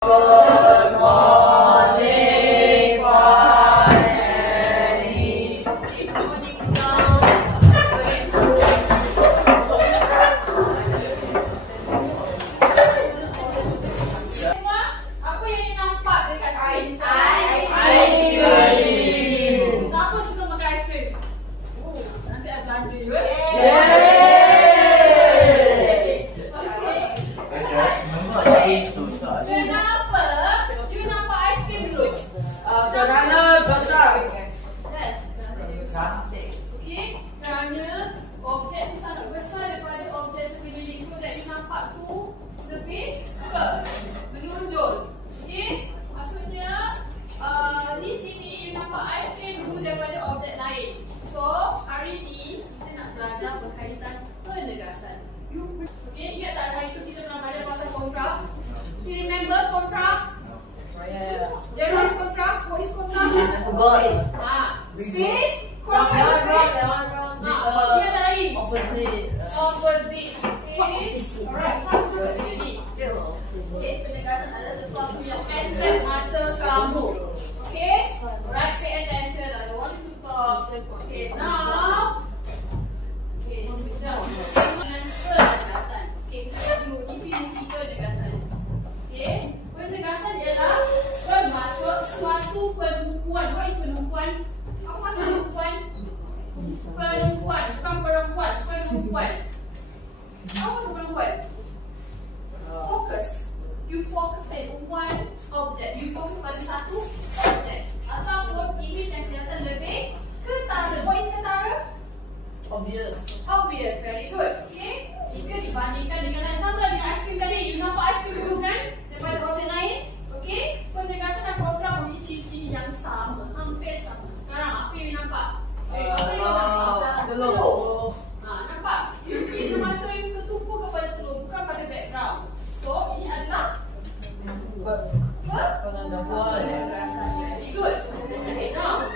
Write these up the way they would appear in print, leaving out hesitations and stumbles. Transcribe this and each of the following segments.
Good morning, Fanny. Apa yang ni nampak dekat skrin? Ice cream. Siapa suka makan ice cream? Nanti ada belanja you. Kenapa? You nampak ice cream dulu? Kerana besar. Yes. Cantik. Okay. Kerana objek tu sangat besar daripada objek sekeliling. So that you nampak tu lebih menonjol. Okay. Maksudnya di sini you nampak ice cream dulu daripada objek lain. So hari ni kita nak belajar berkaitan penegasan. Okay. Ingat tak hari tu kita pernah belajar pasal kontrak? Do you remember kontrak? There is kontrak. What is kontrak? Space. Kontrak. Ingat tak lagi? Opposite. Opposite. Okay. Alright. Satu dua tiga. Okay. Penegasan adalah sesuatu yang attract mata kamu. Okay. Alright. Pay attention. I don't want you to talk. Okay. Now. Okay. Sit down. Dengan penegasan. Okay. Kita dulu definisi penegasan. Okay. Penegasan ialah bermaksud suatu penumpuan. What is penumpuan? Apa maksud penumpuan? Penumpuan, bukan perempuan. Penumpuan. Apa maksud penumpuan? Fokus. You focus on one object. You fokus pada satu objek. Ataupun image yang kelihatan lebih ketara. What is ketara? Obvious. Obvious. Very good. Okay. Jika dibandingkan dengan yang sama dengan ice cream tadi, you nampak ice cream dulu kan? Daripada objek lain. Okay. Penegasan dan kontrak mempunyai ciri-ciri yang sama. Hampir sama. Sekarang apa yang you nampak? Apa yang you nampak? Telur. Nampak? You see masa you tertumpu kepada telur, bukan pada background. So, ini adalah Penegasan. Very good. Okay, now.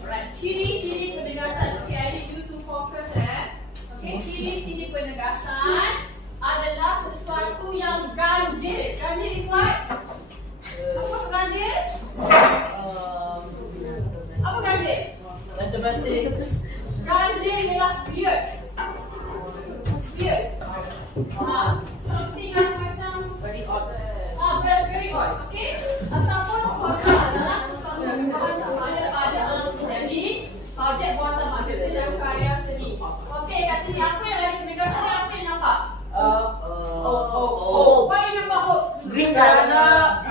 Alright, ciri-ciri penegasan. Okay, I need you to focus Okay, ciri-ciri penegasan adalah sesuatu yang ganjil. Ganjil is what? Apa maksud ganjil? Apa ganjil? Mathematics. Ganjil ialah weird. Weird. Something yang macam Very odd. very odd. Okay? Ataupun kontrak adalah sesuatu yang dibahas sama ada pada alam seni, projek buatan manusia dan karya seni. Okay, kat sini apa yang ada penegasan ni? Apa yang nampak? Apa yang nampak hook? Green color.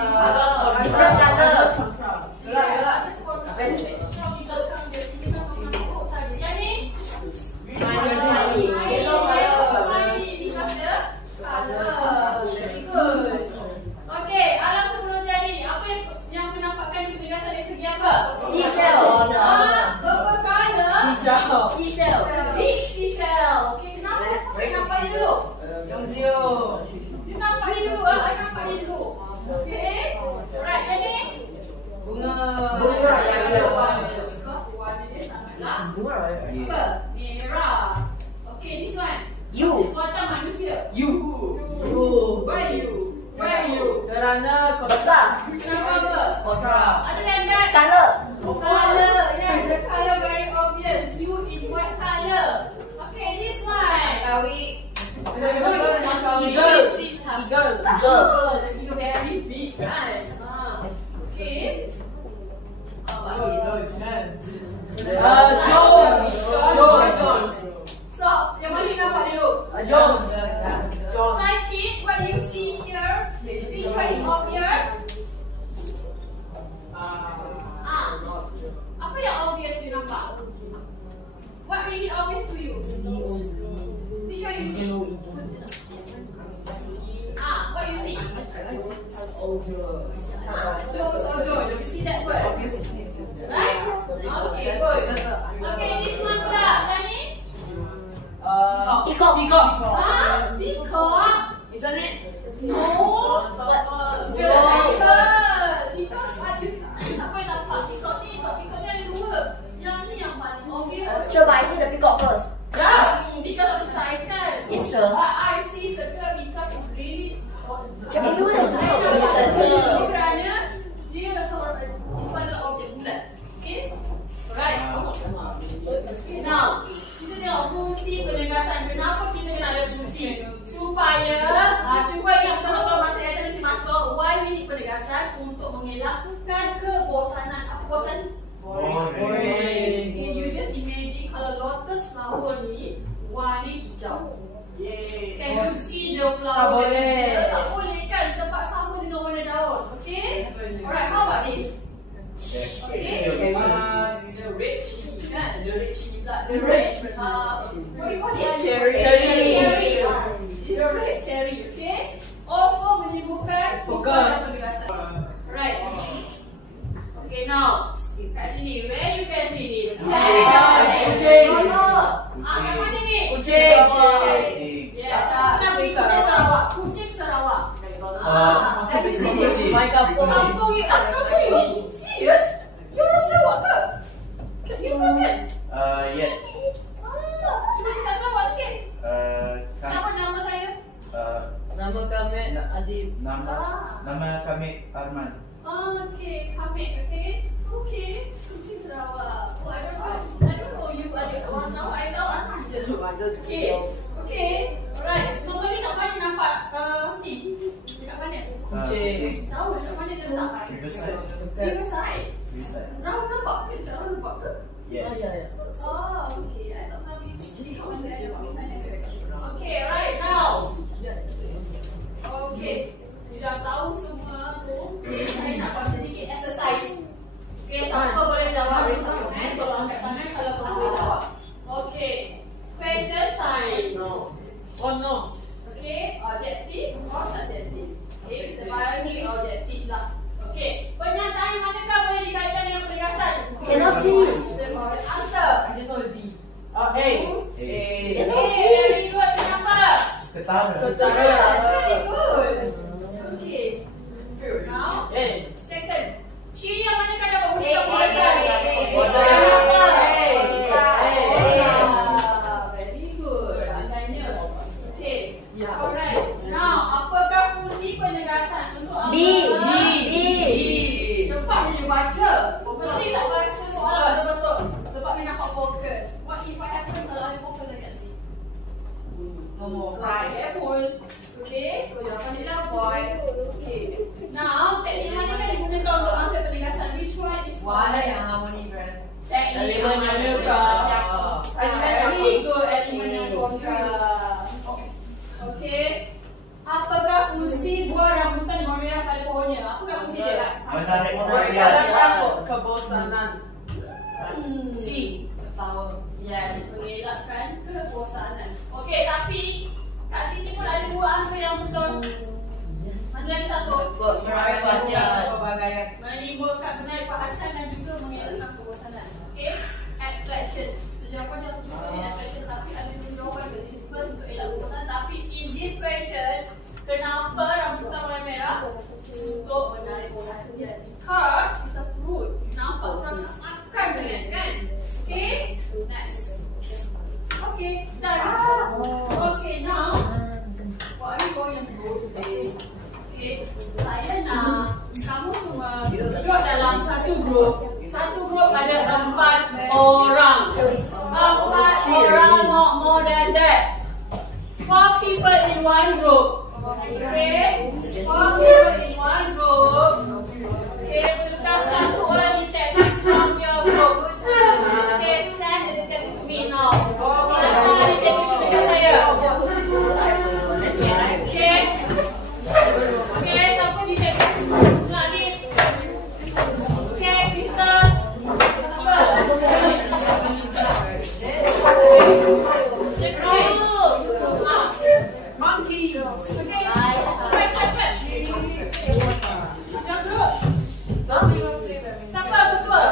Different color. Gerak. Yang ni? Yellow color. Very good. Okay, alam sebelum jadi, apa yang menampakkan penegasan dari segi apa? Seashell. Berperkara. Seashell. Big seashell. Okay, kenapa? Siapa yang nampak ni dulu? Yang zero. You nampak ni dulu, I nampak ni dulu. Okay. Alright, yang ni? Bunga. Because warna dia sangatlah merah. Okay, this one. You. Buatan manusia. You. Why you? Kerana besar. Kenapa apa? Kontrak. Other than that, Color. color. Yeah, the color very obvious. You in what color? Okay, this one. Eagle. You very big kan? Okay. Jones. So, yang mana you nampak dulu? Jones. Psychic, what you see here? Which one is obvious? Apa yang obvious you nampak? What really obvious to you? Which one you see? What you see? Jojo. You see that word? Right? Okay, good. Okay, this one pula. Yang ni? Peacock. Peacock. Isn't it? No. Because apa yang nampak? Peacock ni ada dua. Yang ni yang paling obvious. Sure, but I see the peacock first. Yeah, because of the size kan. Yes, sir. But I see circle because it's really Jadi dulu dah. Fokus. Right. Okay, now kat sini, where you can see this? Kucing. Kat mana ni? Kucing. Yes. Kenapa kucing Sarawak? Kucing Sarawak. Dari sini. My kampung. Kampung you? Kampung you? Serious? You orang Sarawak ke? You orang kan? Yes. Cuba cakap Sarawak sikit. Sama nama saya? Nama kami Adib. Nama kami Arman. Okay, Hamid, okay? Okay, kucing Sarawak. Oh, I don't know you ada orang now. I know Arman je. Okay, okay. Alright, normally kat mana nampak ni? Dekat mana? Kucing. Tahu dekat mana dia letak? Riverside. Riverside. Riverside. Raun nampak ke? Tak raun nampak ke? Yes. Oh, okay. I tak tahu ni. Okay, right now. Okay, you dah tahu semua tu. Okay, saya nak buat sedikit exercise. Okay, siapa boleh jawab? Raise up your hand. Tolong angkat tangan kalau korang boleh jawab. Okay, question time. Oh no. Okay, objektif or subjektif. Okay, kita barang ni objektif lah. Okay, pernyataan manakah boleh dikaitkan dengan penegasan? Cannot see. Answer. Just know the B. A. Okay, very good. Kenapa? Ketara. Very good. Okay. Now, A. second. Ciri yang manakah dapat memberikan penegasan? Order. Very good. Agaknya. Okay. Alright. Now, apakah fungsi penegasan untuk apa? B. Cepat je baca. Mesti tak baca soalan betul-betul. Sebab ni nampak fokus. What happens kalau ada fokus dekat sini? Nombor. Right, careful. Okay, so jawapan dia avoid. Okay. Now, teknik mana kan digunakan untuk masa penegasan? Which one is Mana yang harmoni brand? teknik Elemen yang manakah? kontra. Very good, elemen yang kontra. Okay. Apakah fungsi buah rambutan di bawah merah pada pohonnya? Apakah fungsi dia? Menarik Mereka perhatian. takut kebosanan. C. Flower. Yes, mengelakkan kebosanan. Okey, tapi kat sini pun ada dua answer yang betul. Mana lagi satu? Menarik perhatian. Menimbulkan menarik perhatian dan juga mengelakkan kebosanan. Okey, attraction. Jawapan yang betul ni attraction, tapi ada dua jawapan ke sini. First untuk elak kebosanan, tapi in this question, kenapa rambutan warna merah? Untuk menarik perhatian. Because it's a fruit. Nampak orang nak makan kan? Okay, next. Okay, done. Okay, now what are we going to do today? Okay, saya nak kamu semua duduk dalam satu grup. Satu grup ada 4 orang. 4 orang, not more than that. 4 people in one group. Okay, 4 people in one group. Okay, letak satu orang di teknik from your group. Okay, send the detective to me now. Letak detective dekat saya. Okay. Okay, siapa detective? Nak ni. Okay, Kristen. Apa? Monkey. Okay. Cepat. Yang group. Siapa ketua?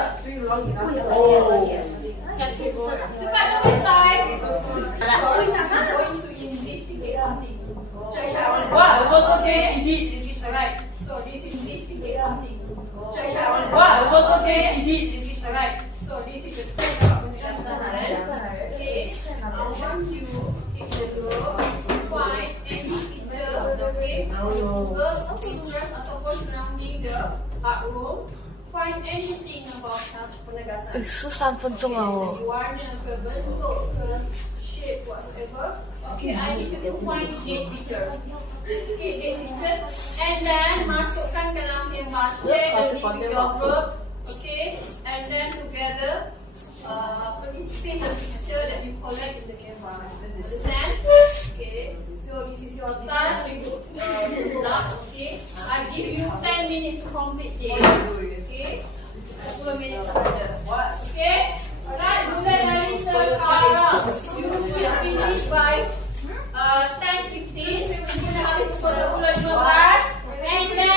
Cepat tulis time. Going to investigate something. What? What's okay? Easy. Alright. So this is investigate something. What? What's okay? Easy. Alright. So this is the thing about penegasan. Okay. I want you in the group find any feature, okay? Google photographs ataupun surrounding the art room. Find anything about penegasan. 13分钟了哦。 Warna ke bentuk ke shape whatsoever. Okay, I need you to find 8 pictures. Okay, 8 pictures. And then masukkan dalam bucket in your group. Okay, and then together paste the picture that you collect in the canvas. Understand? Okay, so this is your task. Okay, I give you 10 minutes to complete this. Okay, 10 minutes sahaja. Okay, alright, mulai dari sekarang. You should finish by 10:15. Kita habis pukul 10:15. And then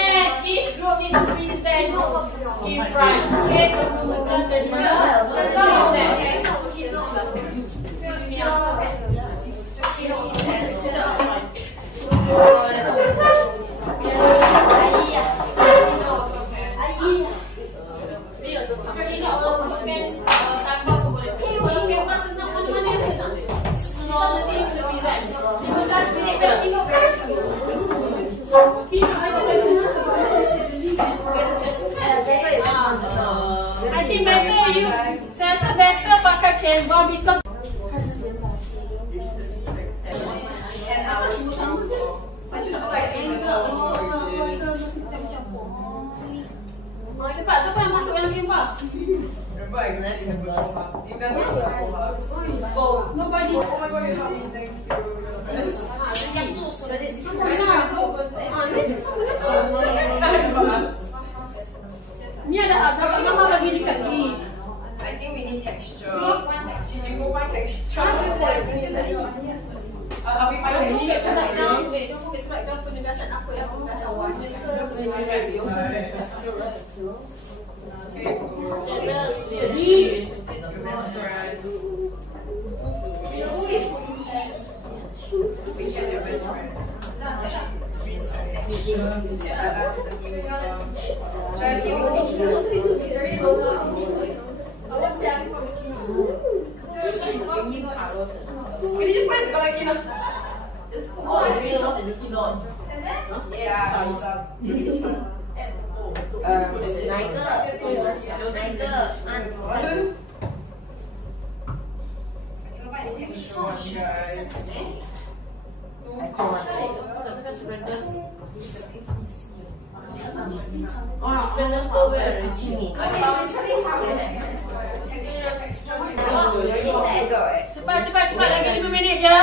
Canva because cepat, siapa yang masuk dalam Canva? Remember, I said you have good show up. You guys have good show up. Oh, nobody. Oh my god, you have me. Thank you. Ni ada berapa gambar lagi dekat sini? I think we need texture. Gigi, go find texture. I'll be finding texture. Penegasan apa yang penegasan warna ke? Okay, which is your best friend? Can you just put it together like you know? Oh, yeah. Cepat lagi 5 minit je.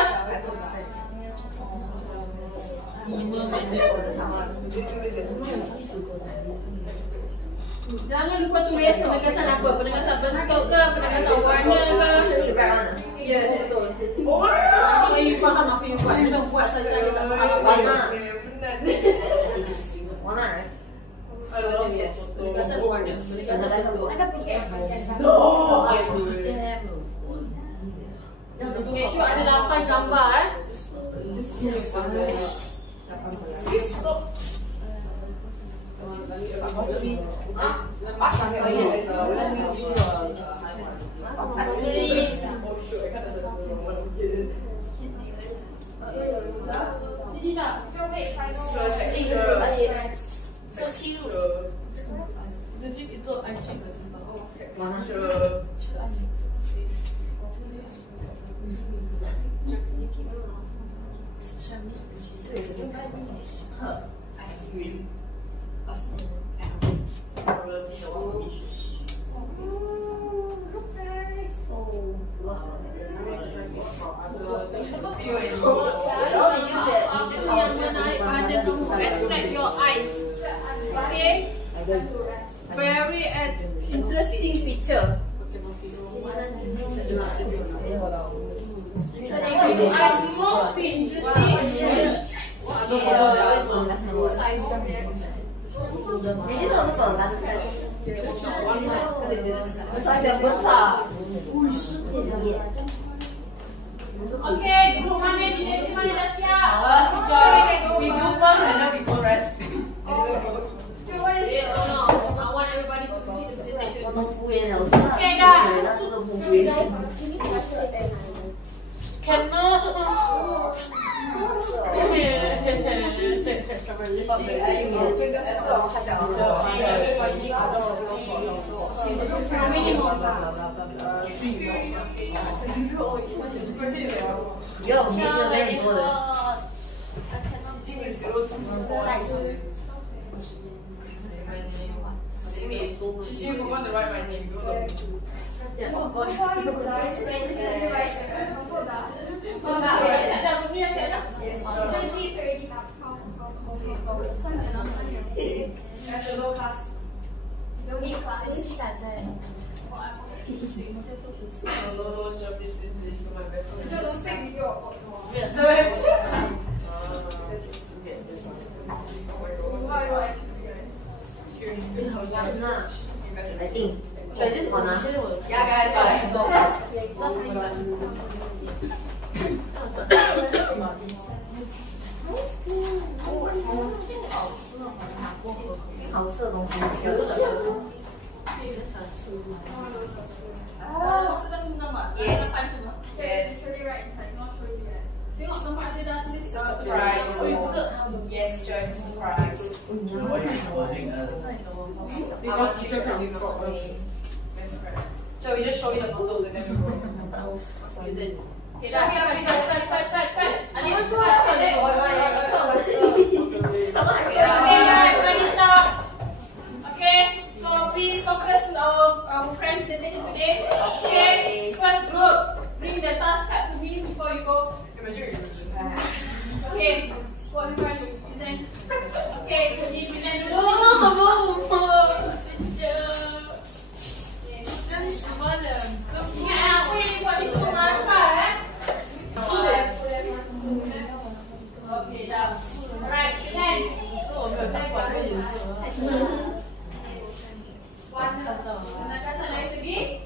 5 minit. Jangan lupa tulis penegasan apa, penegasan bentuk ke, penegasan warna ke. Yes, betul. Kalau you faham apa you buat, jangan buat saja tak faham apa. Warna. Yes, penegasan warna, penegasan bentuk. No. Make sure ada 8 gambar. So cute. Attract your eyes. Okay? Very interesting picture. If you eyes more interesting, okay, group mana dah siap? Awas, teacher. We do first and then we go rest. I want everybody to see the presentation. Okay, dah. Cannot. Gigi, you forgot to write my name. That's a low class. Low job. This is my best friend. I think. Should I just wanna? Yeah, guys. Sudah semua gambar? Yes. Depan semua? Yes. Tengok gambar ada dah tulis. It's a surprise. Yes, teacher, it's a surprise. Why are you holding us? Because teacher can be so. So we just show you the photos and then we go. Okay, dah. Cepat. Adik, cepat. Okay, everybody stop. Okay, so please focus to our friend presentation today. Okay, first group, bring the task card to me before you go. Okay, what we going to present? Okay, jadi present dulu. Ingat apa yang buat ni semua markah Okay, dah. Alright, present. Penegasan dari segi?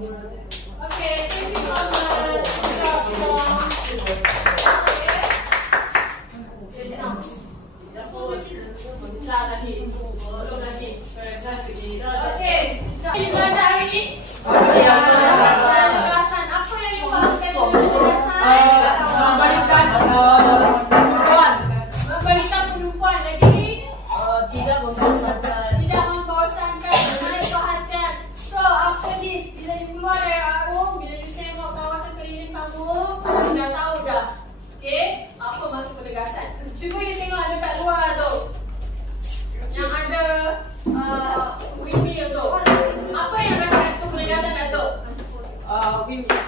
Okay, thank you so much. Okay, ibadah hari ini. Penegasan apa yang dimaksud dengan penegasan? Memberikan perempuan Memberikan perempuan lagi. tidak membosankan. Tidak membosankan, menarik perhatian. So, after this, bila you keluar dari room, bila you tengok kawasan keliling kamu, you dah tahu dah. Okay, apa maksud penegasan. Cuba you tengok dekat luar tu. Yang ada windmill tu. Apa yang ada kat situ penegasan tu? Windmill.